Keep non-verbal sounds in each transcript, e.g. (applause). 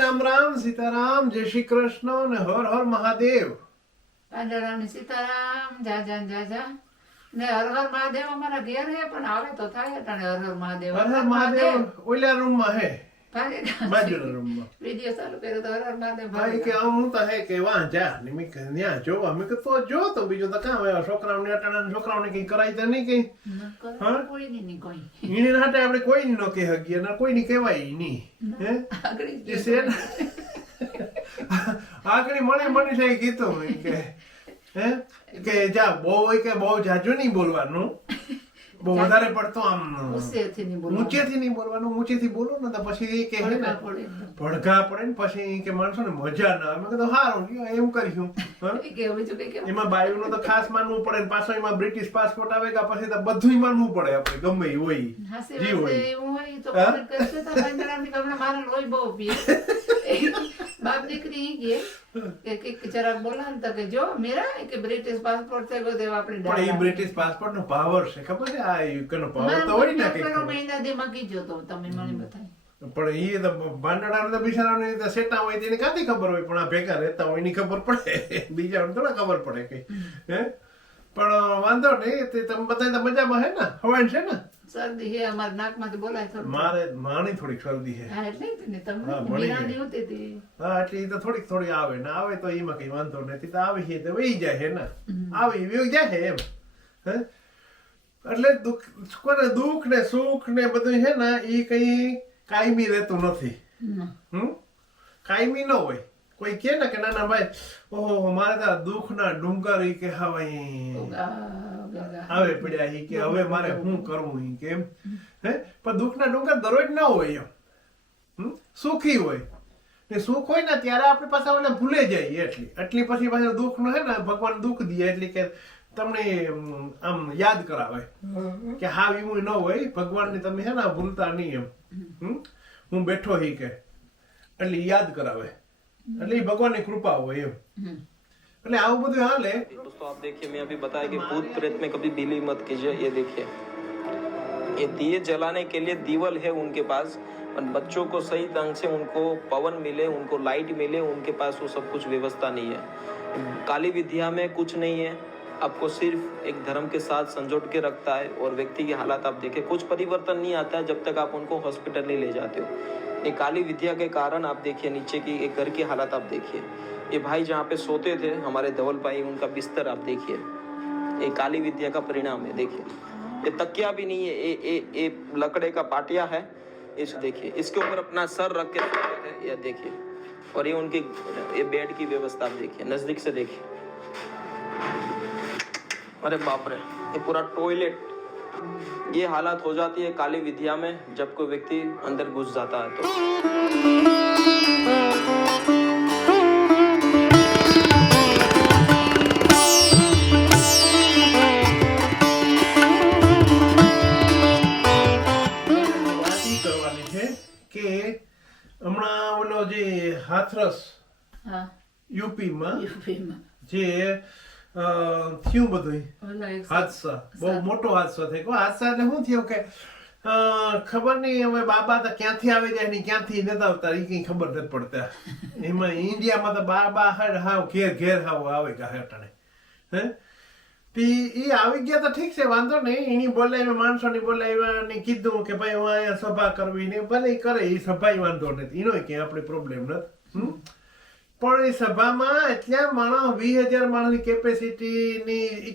રામ રામ સીતારામ જય શ્રી કૃષ્ણ અને હર હર મહાદેવ. પાંજરાની સીતારામ જા જા જા જા. ને હર હર મહાદેવ અમારા ઘેર હે પણ આવે તો થાય હર હર મહાદેવ હર હર મહાદેવ ઓલા રૂમમાં હે. બાજુના રૂમમાં વીડિયો ચાલુ કર્યો તો હર હર ભાઈ કે હું તો હે કે વાહ જા ને મેં કીધું, ન્યા જો અમે કે તો જો તો બીજું તો કામ આવ્યા છોકરાઓને અટાણા છોકરાઓને કઈ કરાય તો નહીં કઈ કોઈ નહીં નહીં કોઈ એને હાટે આપણે કોઈ ન કોઈ કહેવાય નહીં હે આગળ જ છે આગળ મને મને છે કીધું કે હે કે જા બહુ કે બહુ જાજુ નહીં બોલવાનું બહુ વધારે પડતો આમ. ઊંચેથી નહીં બોલવાનું ઊંચેથી બોલો ને તો પછી કે હે ને ભડકા પડે ને પછી કે માણસો ને મજા ના આવે કીધું સારું લ્યો, એમ કરીશું? (laughs) એમાં બાયુનું તો ખાસ માનવું પડે પાછો એમાં બ્રિટિશ પાસપોર્ટ આવે કે પછી તો બધું માનવું પડે આપણે ગમે હોય. જી હોય. (laughs) બાપ દીકરી કે કે જરાક બોલાન ને તો કે જો મેરા કે બ્રિટિશ પાસપોર્ટ થઈ ગયો તો આપણે પણ એ બ્રિટિશ પાસપોર્ટ નો પાવર છે ખબર છે? આ યુકેનો પાવર તો હોય ને કે મહિના દી માં કીધો તો તમે મને બતાવી. પણ એ તો ભાંડડાને તો બિચારાને તો સેટા હોય તેને કાંથી ખબર હોય પણ આ ભેગા રહેતા હોય એની ખબર પડે. (laughs) બીજાને થોડા ખબર પડે કઈ. હે? પણ વાંધો નહીં તે તમે બધા મજામાં હે ને? હવાન છે ને? શરદી હે અમારા નાકમાંથી બોલાય થોડું મારે માણી થોડીક શરદી છે. હા એટલે ને તમને મળી હોતી હતી હા એટલે તો થોડીક થોડી આવે. ને આવે તો એમાં કઈ વાંધો નથી. તો આવી છે તો વહી જાય છે ને. આવી વહી જાય છે એમ. હે? એટલે દુઃખ કોને દુઃખ ને સુખ ને બધું છે ને એ કઈ કાયમી રહેતું નથી. હમ. કાયમી ન હોય. કોઈ કે ને કે ના ના ભાઈ ઓહો મારે તો આ દુઃખના ડુંગર ઈ કે હા ઉગા. આવે પડ્યા કે હવે મારે શું કરવું ઈ કેમ હે? પણ દુઃખના ડુંગર દરરોજ ન હોય એમ. સુખી હોય. ને સુખ હોય ને ત્યારે આપણે પાછા ઓલા ભૂલે જાય એટલી. એટલી પછી પાછા દુઃખ નો હે ને ભગવાન દુઃખ દે એટલે કે તમને આમ યાદ કરાવે. કે હા એવું ન હોય ભગવાનને તમે હે ને ભૂલતા નહીં એમ. હમ? હું બેઠો હી કે. એટલે યાદ કરાવે. એટલે ભગવાન ભગવાનની કૃપા હોય એમ. એટલે આવું બધું હાલે दोस्तों आप देखिए मैं अभी बताया कि भूत प्रेत में कभी बिलीव मत कीजिए ये देखिए ये दिए जलाने के लिए दीवल है उनके पास और बच्चों को सही ढंग से उनको पवन मिले उनको लाइट मिले उनके पास वो सब कुछ व्यवस्था नहीं है काली विद्या में कुछ नहीं है आपको सिर्फ एक धर्म के साथ संजोट के रखता है और व्यक्ति की हालात आप देखें कुछ परिवर्तन नहीं आता है जब तक आप उनको हॉस्पिटल नहीं ले जाते हो ये काली विद्या के कारण आप देखिए नीचे की एक घर की हालत आप देखिए ये भाई जहाँ पे सोते थे, हमारे धवल भाई, उनका बिस्तर आप देखिए। ये काली विद्या का परिणाम है, देखिए। ये तकिया भी नहीं है, ये ये ये लकड़े का पाटिया है। इस देखिए, इसके ऊपर अपना सर रख के सोते थे, ये देखिए। और ये उनकी, ये बेड की व्यवस्था आप देखिए, नज़दीक से देखिए। अरे बाप रे, ये पूरा टॉयलेट। ये हालत हो जाती है काली विद्या में, जब कोई व्यक्ति अंदर घुस जाता है तो। હાથરસ યુપીમાં યુપીમાં જે થયું બધું હાદસા. બહુ મોટો હાદસો થયો. ગયો હાદસા એટલે શું થયું કે ખબર નહીં હવે બાબા તો ક્યાંથી આવી જાય ને ક્યાંથી નતા આવતા? એ કઈ ખબર નથી પડતા. એમાં ઇન્ડિયામાં તો બાબા હાડ હાવ ઘેર ઘેર હાવ આવે ગા હેટાણે હે? તી એ આવી ગયા તો ઠીક છે વાંધો નહીં. એની બોલાવી માણસોની બોલાવ્યા ને કીધું કે ભાઈ હું અહીંયા સભા કરવી ને ભલે કરે એ સભા વાંધો નથી. એનો કે આપણે પ્રોબ્લેમ નથી? પણ એ સભામાં એટલા માણસ વીસ હજાર માણસની કેપેસિટીની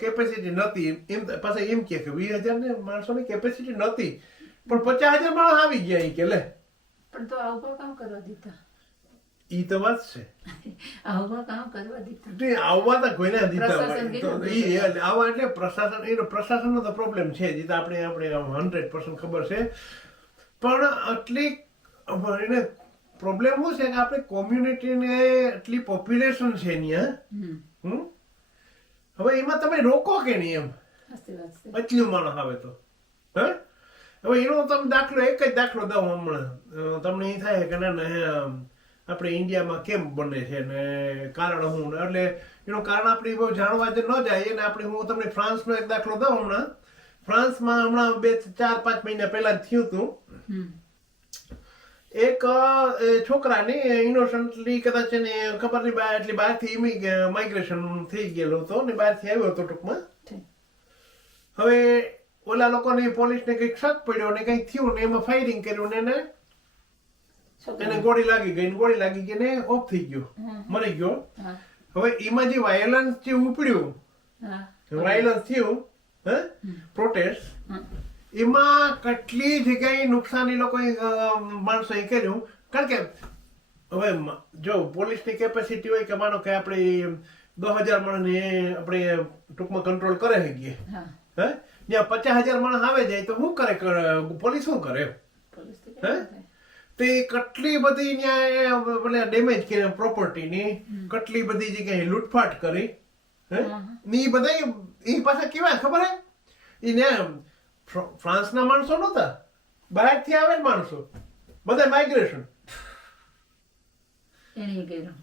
કેપેસિટી નહોતી. એમ પાછા એમ કે વીસ હજાર ને માણસોની કેપેસિટી નહોતી. પણ પચાસ હજાર માણસ આવી ગયા એ કે લે. પણ તો આવું કામ કરવા દીધા? ઈ તો વાત છે. આવું કામ કરવા દીધા? આવવા તો કોઈને દીધા ઈ એટલે આવા એટલે પ્રશાસન એનો પ્રશાસનનો તો પ્રોબ્લેમ છે જે. તો આપણે આપણે હંડ્રેડ પર્સન્ટ ખબર છે. પણ આટલી એને પ્રોબ્લેમ શું છે કે આપણે કોમ્યુનિટીને એટલી પોપ્યુલેશન છે ત્યાં હમ. હમ? હવે એમાં તમે રોકો કે નહીં એમ? એટલું માણસ આવે તો. હે? હવે એનો તમે દાખલો એક જ દાખલો દઉં હમણાં. તમને એ થાય કે ના ના આપણે ઇન્ડિયામાં કેમ બને છે ને કારણ હું એટલે એનું કારણ આપણે બહુ જાણવા જ ન જાય અને આપણે હું તમને ફ્રાન્સનો એક દાખલો દઉં હમણાં. ફ્રાન્સમાં હમણાં બે ચાર પાંચ મહિના પહેલા જ થયું હતું. એક છોકરાની ઇનોસન્ટલી કદાચ એને ખબર નહીં બહાર એટલે બહારથી માઇગ્રેશન થઈ ગયેલો હતો ને બહારથી આવ્યો હતો ટૂંકમાં. હવે ઓલા લોકોને પોલીસને કંઈક શક પડ્યો ને કંઈક થયું ને એમાં ફાયરિંગ કર્યું ને એને એને ગોળી લાગી ગઈ ને ગોળી લાગી ગઈ ને ઓફ થઈ ગયો. મરી ગયો. હવે એમાં જે વાયલન્સ જે ઉપડ્યું. વાયલન્સ થયું હે પ્રોટેસ્ટ. એમાં કેટલી જગ્યાએ નુકસાન એ લોકોએ માણસોએ કર્યું? કારણ કે હવે જો પોલીસની કેપેસિટી હોય કે માનો કે આપણે દસ હજાર માણસને આપણે ટૂંકમાં કંટ્રોલ કરે શકીએ. હે. જ્યાં પચાસ હજાર માણસ આવે જાય તો શું કરે? પોલીસ શું કરે? હે? તે કેટલી બધી ત્યાં પેલા ડેમેજ કરી પ્રોપર્ટીની કેટલી બધી જગ્યાએ લૂંટફાટ કરી હે? ને ઈ બધા એ પાછા કેવા ખબર હે? એ ફ્ર- ફ્રાન્સના માણસો નહોતા. બહારથી આવેલ માણસો. બધા માઇગ્રેશન.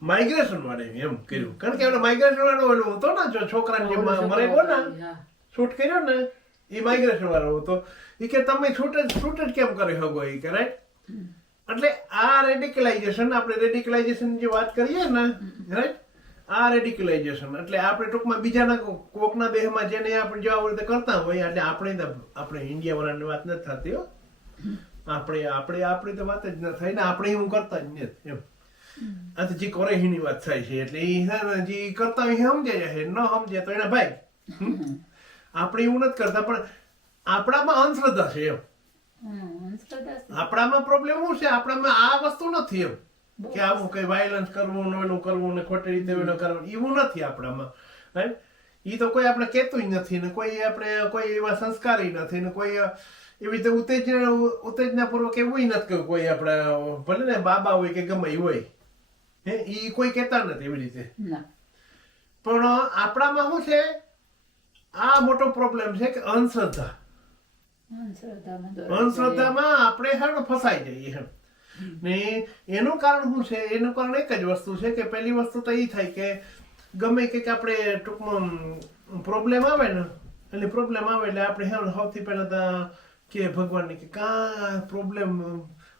માઇગ્રેશન વાળે એમ કર્યું. કારણ કે માઇગ્રેશન વાળો ઓલો હતો ને જો છોકરાને જે મરે ને. શૂટ કર્યો ને એ માઇગ્રેશન વાળો હતો. એ કે તમે શૂટ શૂટ જ કેમ કરી શકો? એ કે રાઈટ? એટલે આ રેડિકલાઇઝેશન આપણે રેડિકલાઇઝેશન જે વાત કરીએ ને રાઈટ? આ રેડિક્યુલાઇઝેશન એટલે આપણે ટૂંકમાં બીજાના કોકના દેહમાં જેને આપણે જો રીતે કરતા હોય એટલે આપણે આપણે ઇન્ડિયા વાળાની વાત નથી થતી હો. આપણે આપણે આપણી તો વાત જ ન થાય ને આપણે એવું કરતા જ નથી એમ. આ તો જે કરે એની વાત થાય છે એટલે એ જે કરતા હોય સમજે છે. ન સમજે તો એના ભાઈ. આપણે એવું નથી કરતા પણ આપણામાં અંધશ્રદ્ધા છે એમ. આપણામાં પ્રોબ્લેમ શું છે? આપણામાં આ વસ્તુ નથી એમ. કે આવું કઈ વાયલન્સ કરવું ને ઓલું કરવું ને ખોટી રીતે ઓલું કરવું એવું નથી આપણામાં રાઈટ એ તો કોઈ આપણે કહેતું નથી ને કોઈ આપણે કોઈ એવા સંસ્કારી નથી ને કોઈ એવી રીતે ઉત્તેજના પૂર્વક એવું નથી કે કોઈ આપણા ભલે ને બાબા હોય કે ગમે હોય હે? એ કોઈ કહેતા નથી એવી રીતે. પણ આપણામાં શું છે? આ મોટો પ્રોબ્લેમ છે કે અંધશ્રદ્ધા. અંધશ્રદ્ધામાં આપણે હેણ ફસાઈ જઈએ એમ ને એનું કારણ શું છે? એનું કારણ એક જ વસ્તુ છે કે પહેલી વસ્તુ તો એ થાય કે ગમે કંઈક આપણે ટૂંકમાં પ્રોબ્લેમ આવે ને, એટલે પ્રોબ્લેમ આવે એટલે આપણે હેણ સૌથી પહેલાં તો કે ભગવાનને કે કાં પ્રોબ્લેમ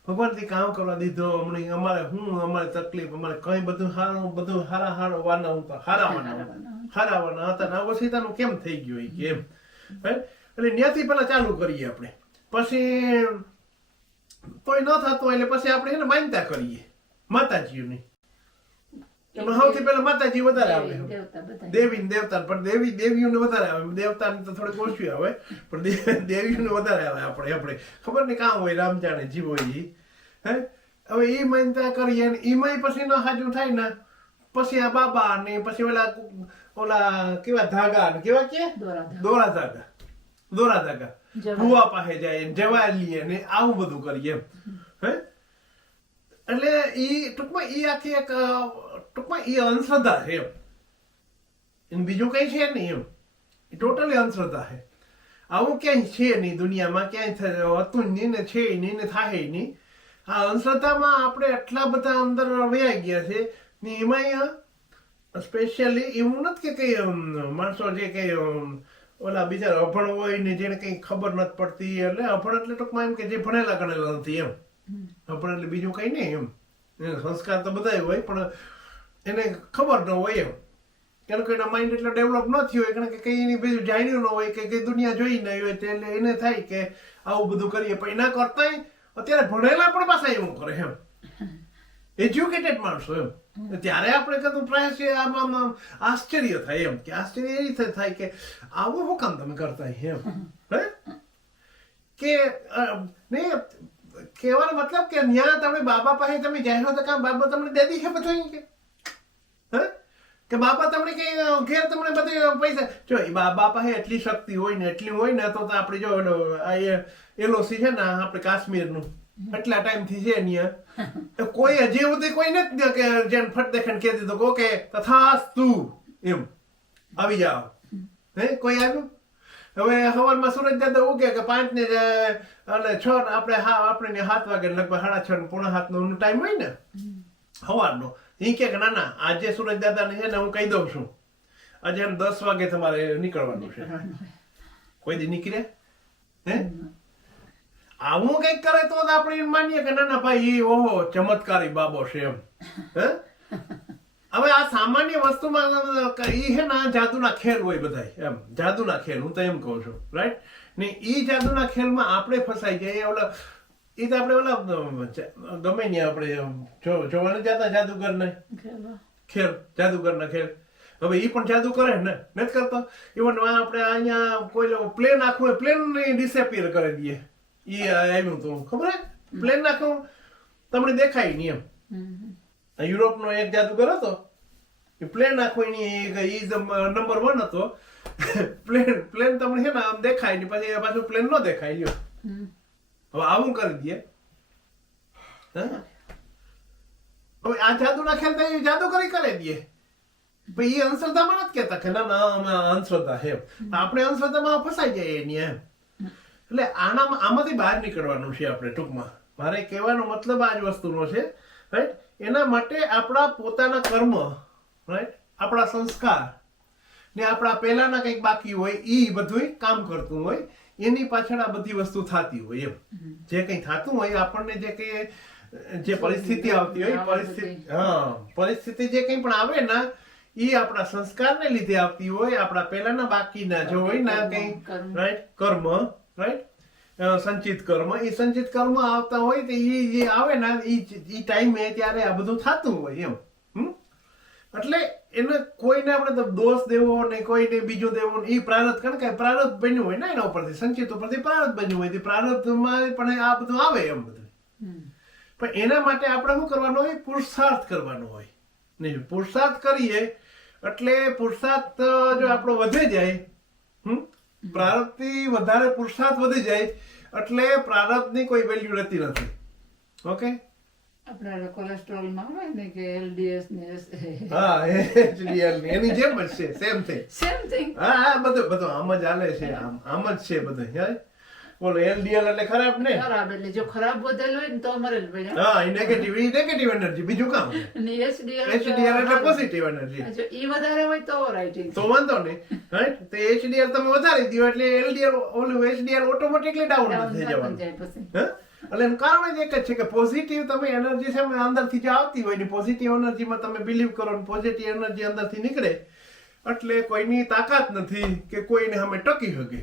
ભગવાનથી કામ કરવા દીધો હમણાં અમારે હું, અમારે તકલીફ, અમારે કઈ બધું સારું બધું હારા હારો વાના હતા હારા વાના હારા વાના હતા ને વસીતાનું કેમ થઈ ગયું એ કેમ? એટલે ત્યાંથી પહેલાં ચાલુ કરીએ આપણે. પછી તોય ન થતું એટલે પછી આપણે એને માનતા કરીએ. માતાજીઓની. એમાં સૌથી પહેલા માતાજી વધારે આવે. દેવી ને દેવતા પણ દેવી દેવીઓને વધારે આવે. દેવતાને તો થોડીક ઓછી આવે પણ દેવીઓને વધારે આવે આપણે આપણે. ખબર નહીં કામ હોય રામ જાણે જીવ હોય ઈ. હે? હવે એ માનતા કરીએ ને એમાં પછી ન હાજુ થાય ને. પછી આ બાબા ને પછી ઓલા ઓલા કેવા ધાગા ને કેવા કે? દોરા ધાગા. દોરા ધાગા. જવા. પાસે જાય, જવા લઈએ ને આવું બધું કરીએ. હે? એટલે એ ટૂંકમાં એ આખી એક ટૂંકમાં એ અંધશ્રદ્ધા છે એમ. બીજું કઈ છે નહીં એમ. એ ટોટલી અંધશ્રદ્ધા છે. આવું ક્યાંય છે નહીં દુનિયામાં, ક્યાંય હતું નહીં ને છે નહીં ને થાય નહીં. આ અંધશ્રદ્ધામાં આપણે આટલા બધા અંદર વયા ગયા છે ને એમાં સ્પેશિયલી એવું નથી કે કઈ માણસો જે કઈ ઓલા બિચારા અભણ હોય ને જેને કઈ ખબર નથી પડતી એટલે અભણ એટલે ટૂંકમાં એમ કે જે ભણેલા ગણેલા નથી એમ. અભણ એટલે બીજું કઈ નહીં એમ. સંસ્કાર તો બધા હોય પણ એને ખબર ન હોય એમ. કારણ કે એના માઇન્ડ એટલો ડેવલપ ન થયો હોય કારણ કે કઈ એની બીજું જાણ્યું ન હોય કે કઈ દુનિયા જોઈ ન હોય એટલે એને થાય કે આવું બધું કરીએ. પણ એના કરતાંય અત્યારે ભણેલા પણ પાછા એવું કરે એમ. (laughs) એજ્યુકેટેડ માણસો એમ. ત્યારે આપણે કદું પ્રયાસ આમાં આશ્ચર્ય થાય એમ કે આશ્ચર્ય એ રીતે થાય કે આવું હું કામ તમે કરતા એમ. હે? કે નહીં કહેવાનો મતલબ કે ત્યાં તમે બાબા પાસે તમે જાહેર તો કામ બાબા તમને દે છે બધું કે? હે? કે બાપા તમને કે ઘેર તમને બધી પૈસા જો બાબા પાસે એટલી શક્તિ હોય ને એટલી હોય ને તો આપણે જો એ એલઓસી છે ને આપણે કાશ્મીરનું એટલા ટાઈમથી છે અહીંયા કોઈ હજી સુધી કોઈ નથી કે જેમ ફટ દેખાને કહી દીધું કે ઓકે તથાસ્તુ, એમ. આવી જાઓ. હે, કોઈ આવ્યું? હવે સવારમાં સુરજ દાદા ઉગે કે પાંચ ને અને છ ને, આપણે હા આપણે સાત વાગે લગભગ સાડા છ ને, પોણા સાત નો ટાઈમ હોય ને સવારનો એ કે ના ના આજે સુરજ દાદાને છે ને હું કહી દઉં છું. આજે એમ દસ વાગે તમારે નીકળવાનું છે. કોઈ દી નીકળે? હે? આવું કંઈક કરે તો જ આપણે એમ માનીએ કે ના ના ભાઈ એ ઓહો ચમત્કારી બાબો છે એમ. હે? હવે આ સામાન્ય વસ્તુમાં એ હે ને આ જાદુના ખેલ હોય બધાય એમ. જાદુના ખેલ હું તો એમ કહું છું રાઈટ ને એ જાદુના ખેલમાં આપણે ફસાઈ જઈએ ઓલા એ તો આપણે ઓલા ગમે ને આપણે જોવાને જતા જાદુગર ને ખેલ જાદુગરના ખેલ. હવે એ પણ જાદુ કરે ને નથી કરતો? ઇવન આપણે અહીંયા કોઈ પ્લેન આખું હોય પ્લેન ડિસેપિયર કરી દઈએ. ઈ આવ્યું તો ખબર પ્લેન આખું તમને દેખાય નહીં એમ. યુરોપનો એક જાદુગર હતો. એ પ્લેન નાખો એની ઈ નંબર વન હતો. પ્લેન પ્લેન તમને છે ને આમ દેખાય નહીં, પછી પાછું પ્લેન ન દેખાય, લ્યો. હવે આવું કરી દઈએ? હવે આ જાદુના ખેલ તો એ જાદુગરી કરી દઈએ. ભાઈ એ અંશ્રદ્ધામાં નથી કહેતા કે ના ના અમે અંધશ્રદ્ધા છે આપણે અંશ્રદ્ધામાં ફસાઈ જઈએ એની એમ. એટલે આનામાં આમાંથી બહાર નીકળવાનું છે આપણે ટૂંકમાં. મારે કહેવાનો મતલબ આ જ વસ્તુનો છે રાઈટ એના માટે આપણા પોતાના કર્મ રાઈટ આપણા સંસ્કાર ને આપણા પહેલાના કંઈક બાકી હોય એ બધું કામ કરતું હોય એની પાછળ આ બધી વસ્તુ થતી હોય એમ. જે કંઈ થતું હોય આપણને જે કંઈ જે પરિસ્થિતિ આવતી હોય પરિસ્થિતિ હા પરિસ્થિતિ જે કંઈ પણ આવે ને એ આપણા સંસ્કારને લીધે આવતી હોય આપણા પહેલાના બાકીના જો હોય ના કંઈ રાઈટ કર્મ રાઈટ સંચિત કર્મ. એ સંચિત કર્મ આવતા હોય તો એ જે આવે ને એ ટાઈમે ત્યારે આ બધું થતું હોય એમ? એટલે એને કોઈને આપણે દોષ દેવો ને કોઈને બીજો દેવો ને એ પ્રારબ્ધ કારણ કે પ્રારબ્ધ બન્યું હોય ને એના ઉપરથી સંચિત ઉપરથી પ્રારબ્ધ બન્યું હોય તે પ્રારબ્ધમાં પણ આ બધું આવે એમ બધું. પણ એના માટે આપણે શું કરવાનું હોય? પુરુષાર્થ કરવાનો હોય. નહીં પુરુષાર્થ કરીએ એટલે પુરુષાર્થ જો આપણો વધે જાય પ્રારબ્ધથી વધારે પુરુષાર્થ વધી જાય એટલે પ્રારબ્ધની કોઈ વેલ્યુ રહેતી નથી. ઓકે આપણે કોલેસ્ટ્રોલમાં હોય ને કે એલડીએસ ને હા એચડીએલની એની જેમ જ છે સેમ થિંગ સેમ થિંગ હા બધું બધું આમ જ હાલે છે આમ આમ જ છે બધું હે? બોલો એલડીએલ એટલે ખરાબ ને? ખરાબ એટલે જો ખરાબ વધેલું હોય ને તો અમારે જ ભાઈ હા એ નેગેટિવ એ નેગેટિવ એનર્જી બીજું કામ અને એચડીએલ એચડીએલ એટલે પોઝિટિવ એનર્જી જો ઈ વધારે હોય તો રાઈટ તો વાંધો નહીં રાઈટ તો એચડીએલ તમે વધારી દીધો એટલે એલડીએલ ઓલું એચડીએલ ઓટોમેટિકલી ડાઉન થઈ જવાનું? એટલે એનું કારણ જ એક જ છે કે પોઝિટિવ તમે એનર્જી છે ને અંદરથી જે આવતી હોય ને પોઝિટિવ એનર્જીમાં તમે બિલીવ કરો ને પોઝિટિવ એનર્જી અંદરથી નીકળે. એટલે કોઈની તાકાત નથી કે કોઈને અમે ટકી શકે?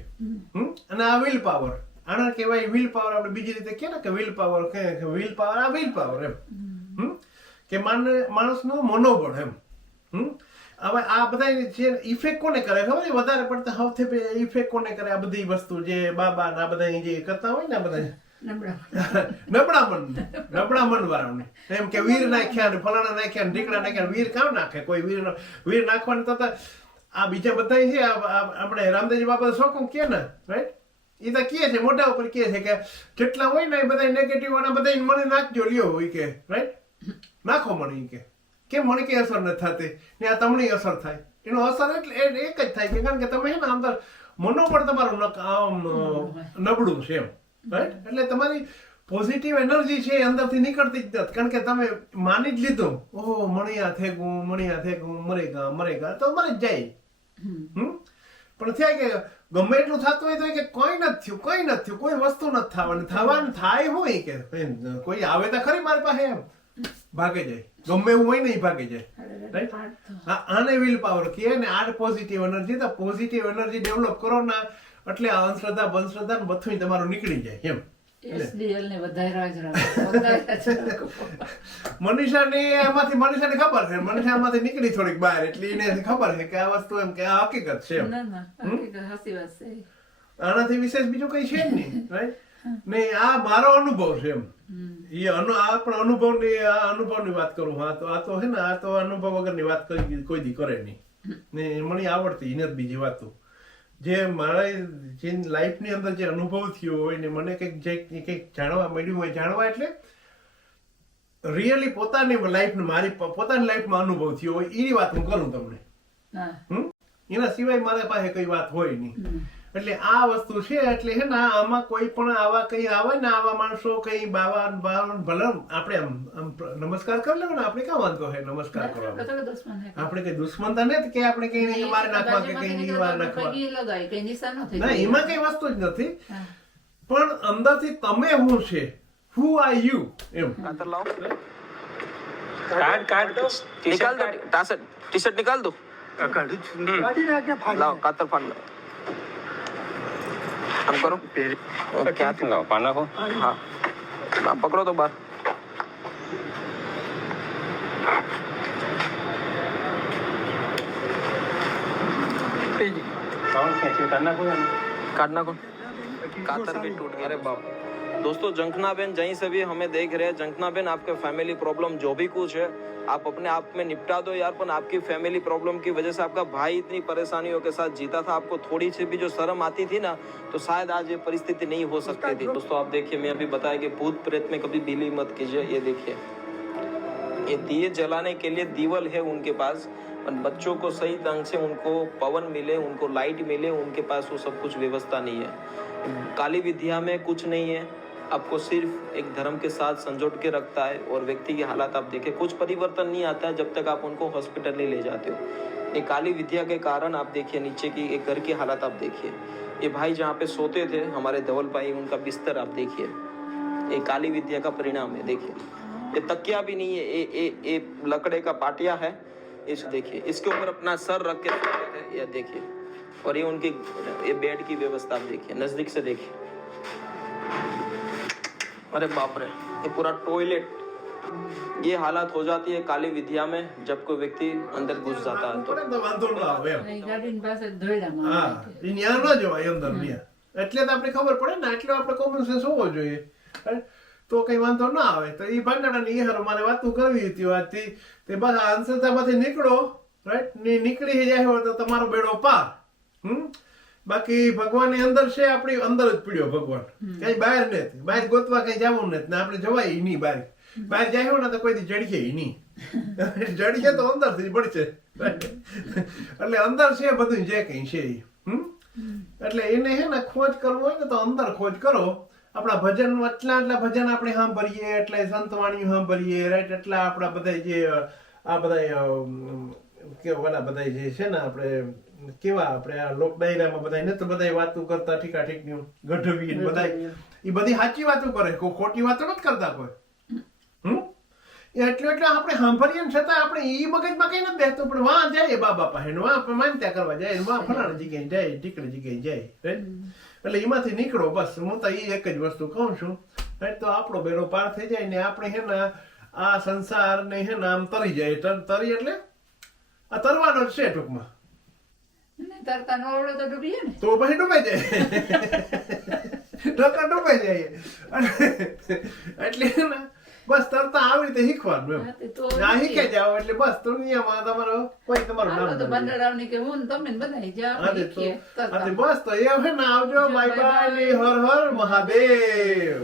અને આ વિલ પાવર આના કહેવાય વિલ પાવર આપણે બીજી રીતે કહે ને કે વિલ પાવર કે વિલ પાવર આ વિલ પાવર એમ હમ? કે માન માણસનું મનોબળ એમ હમ? હવે આ બધા જે ઇફેક્ટ કોને કરે ખબર છે વધારે પડતા સૌથી ઇફેક્ટ કોને કરે આ બધી વસ્તુ જે બાબા ને આ બધા જે કરતા હોય ને આ બધા નબળા મન નબળા મન વાળાને એમ કે વીર નાખ્યા ને ફલાણા નાખ્યા ને ઢીકડા નાખ્યા વીર કામ નાખે કોઈ વીર વીર નાખવાનું તો આ બીજા બધા છે આપણે રામદેવજી બાબા શોખું કે ને રાઈટ એ તો કહે છે મોઢા ઉપર કહે છે કે જેટલા હોય ને એ બધા નેગેટિવ વાળા બધા મને નાખજો લ્યો હોય કે રાઈટ નાખો મને એ કે. કેમ મને કઈ અસર નથી થતી? ને આ તમને અસર થાય. એનો અસર એટલે એ- એક જ થાય છે કારણ કે તમે છે ને અંદર મનોબળ તમારું આમ, નબળું છે એમ રાઈટ એટલે તમારી પોઝિટિવ એનર્જી છે એ અંદરથી નીકળતી જ નથી. કારણ કે તમે માની જ લીધું ઓહો મણિયા થેગું મણિયા થેગું મરેગા મરેગા તો મરે જ જાય. હમ? પણ થાય કે ગમે એટલું થતું હોય તો કે કોઈ નથી થયું કોઈ નથી થયું કોઈ વસ્તુ નથી થવાની. થવાનું થાય હોય કે કોઈ આવે તો ખરી મારી પાસે એમ. ભાગે જાય. ગમે એવું હોય ને એ ભાગે જાય? આ- આને વિલ પાવર કહે ને આ પોઝિટિવ એનર્જી તો પોઝિટિવ એનર્જી ડેવલપ કરો ને એટલે આ અંધશ્રદ્ધા બંધશ્રદ્ધા ને બધું તમારું નીકળી જાય એમ. એચડીએલ ને વધારે જ રાખો વધારે જ રાખો મનીષાને એમાંથી મનીષાને ખબર છે? મનીષા એમાંથી નીકળી થોડીક બહાર એટલે એને ખબર છે કે આ વસ્તુ એમ કે આ હકીકત છે ના ના હકીકત વાત છે. આનાથી વિશેષ બીજું કઈ છે જ નહીં (laughs) રાઈટ ને આ મારો અનુભવ છે એમ. એ અનુ આ પણ અનુભવની આ અનુભવની વાત કરું હા. તો આ તો છે ને આ તો અનુભવ વગરની વાત કરી કોઈ દી કરે નહીં. ને મને આવડતી એને જ બીજી વાતો. જે મારા જે લાઈફની અંદર જે અનુભવ થયો હોય ને મને કંઈક જે કંઈક જાણવા મળ્યું હોય જાણવા એટલે રિયલી પોતાની લાઈફ મારી પોતાની લાઈફમાં અનુભવ થયો હોય એની વાત હું કરું તમને હમ? એના સિવાય મારા પાસે કઈ વાત હોય નહીં. એટલે આ વસ્તુ છે એટલે હે ને આમાં કોઈ પણ આવા કઈ આવે ને આવા માણસો કઈ બાવા બાવન આપણે નમસ્કાર કરી લેવો ને આપણે ક્યાં વાંધો હે નમસ્કાર કરવાનો? આપણે કઈ દુશ્મનતા નથી કે આપણે કઈ નહીં માર નાખવા કે કઈ નહીં વાર નાખવા. ના એમાં કઈ વસ્તુ જ નથી. પણ અંદરથી તમે હું છે? હુ આર યુ એમ કાર્ડ કાર્ડ દો ટી શર્ટ નિકાલ દો. કાઢી નાખ લાવ કાતર ફાડ આમ કરો. ક્યાંથી લાવો? પાન નાખો? હા. આમ પકડો તો બાર કાઢ નાખો કાતર બી તૂટ અરે બાપ दोस्तों जंखना बेन जहीं से भी हमें देख रहे हैं जंखना बेन आपके फैमिली प्रॉब्लम जो भी कुछ है आप अपने आप में निपटा दो यार पर आपकी फैमिली प्रॉब्लम की वजह से आपका भाई इतनी परेशानियों के साथ जीता था आपको थोड़ी सी भी जो शर्म आती थी ना तो शायद आज ये परिस्थिति नहीं हो सकती थी। दोस्तों आप देखिए मैं अभी बताया कि भूत प्रेत में कभी बिलीव मत कीजिए ये देखिए। ये दिए जलाने के लिए दीवल है उनके पास और बच्चों को सही ढंग से उनको पवन मिले उनको लाइट मिले उनके पास वो सब कुछ व्यवस्था नहीं है। काली विद्या में कुछ नहीं है। आपको सिर्फ एक धर्म के साथ संजोट के रखता है और व्यक्ति की हालात आप देखें कुछ परिवर्तन नहीं आता है जब तक आप उनको हॉस्पिटल नहीं ले जाते हो ये काली विद्या के कारण आप देखिए नीचे की एक घर की हालत आप देखिए ये भाई जहाँ पे सोते थे हमारे धवल भाई उनका बिस्तर आप देखिए ये काली विद्या का परिणाम है देखिए ये तकिया भी नहीं है ये ये ये लकड़े का पाटिया है इस देखिए इसके ऊपर अपना सर रख के सोते थे ये देखिए और ये उनकी ये बेड की व्यवस्था आप देखिए नजदीक से देखिए अरे बाप रे ये पूरा टॉयलेट ये हालत हो जाती है काली विद्या में जब कोई व्यक्ति अंदर घुस जाता है तो પડે તો વાંધો ન આવે એમ એ ગાડીની પાસે ધોયડામાં હા નાખે. એ ન્યા ન જવાય અંદર ન્યા એટલે તો આપણે ખબર પડે ને એટલો આપણે કોમન સેન્સ હોવો જોઈએ હે? તો કઈ વાંધો ના આવે તો એ ભાંડાના એ હારો મારે વાતું કરવી હતી વાતથી તે બસ આ અંધશ્રદ્ધામાંથી નીકળો રાઈટ ને નીકળી જાય હોય તો તમારો બેડો પાર હમ બાકી ભગવાન અંદર છે આપણી અંદર જ પીડ્યો ભગવાન. કઈ બહાર નથી બહાર ગોતવા કઈ જવું નથી આપણે જવાય નહીં બહાર. બહાર જાય ને તો કોઈ જડીએ નહીં. (laughs) જડીએ તો અંદરથી પડશે. એટલે અંદર છે બધું જે કઈ છે એટલે એને હે ને ખોજ કરવો હોય ને તો અંદર ખોજ કરો. આપણા ભજન એટલા એટલા ભજન આપણે સાંભળીએ એટલે સંતવાણીઓ સાંભળીએ રાઈટ? એટલા આપણા બધા જે આ બધા કે ઓલા બધા જે છે ને આપણે કેવા આપણે આ લોક ડાયરામાં બધા ને તો બધા વાતો કરતા ઠીકા ઠીક ગઢવી ને બધા એ બધી સાચી વાતો કરે કોઈ ખોટી વાતો નથી કરતા કોઈ. હમ? એટલે એટલે આપણે સાંભળીએ ને છતાં આપણે ઈ મગજમાં કઈ નથી બેસતો પણ વાં જાય બાબા પાસે ને વાં માનતા કરવા જાય વાં ફલાણા જગ્યાએ જાય ટીકડી જગ્યાએ જાય? એટલે એમાંથી નીકળો બસ. હું તો એ એક જ વસ્તુ કહું છું? તો આપણો બેડો પાર થઈ જાય ને આપણે હે ને આ સંસાર ને હે ને આમ તરી જાય તરી એટલે આ તરવાનો જ છે ટૂંકમાં. તરતા ન આવડે તો ડૂબીએ ને? તો પછી ડૂબાઈ જાય. ઢોકા ડૂબાઈ જાય એટલે બસ તરતા આવી રીતે શીખવાનું એમ. ના શીખે જાઓ એટલે બસ દુનિયામાં તમારો કોઈ તમારું નામ તો કે હું તમે ને બધા જાઓ હા, તે તો- શીખીએ હા, તે તરતા. બસ તો એ હે ને આવજો બાય બાય હર હર મહાદેવ.